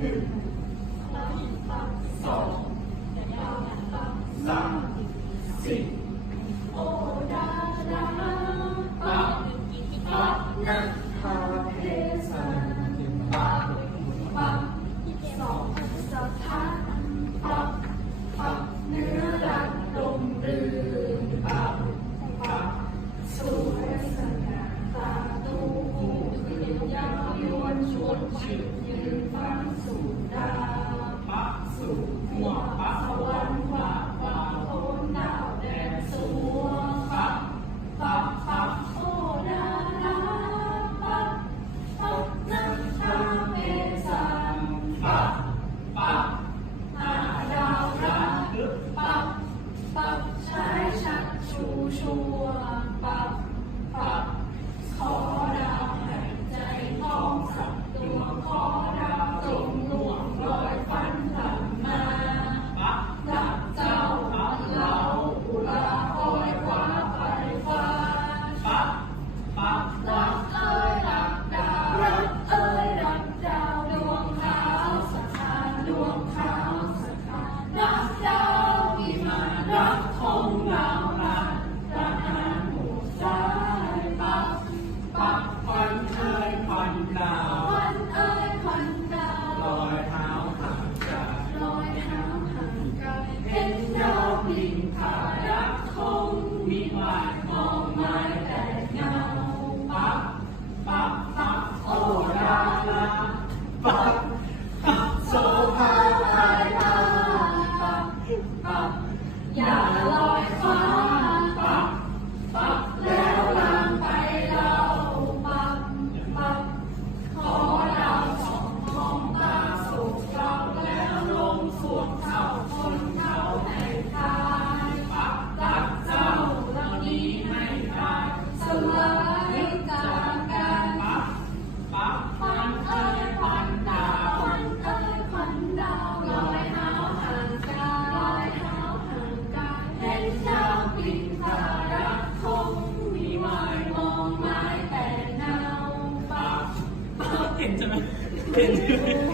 หนึ่งสองสามสี่โอดาลาปะปะนักเทสันปะปะสองสะพานปะปะเนื้อรักลมดื้อปะปะสุรสนตาตูหูยาวยวนชวนชื่ย วงปัวรรค์ปากปากโคนดาวแดดสวงปักปักปักโคดาลาปักปักน้ำตาเป็นสังปักปักหาดาวรัปักปักใช้ชักชัว 賢者な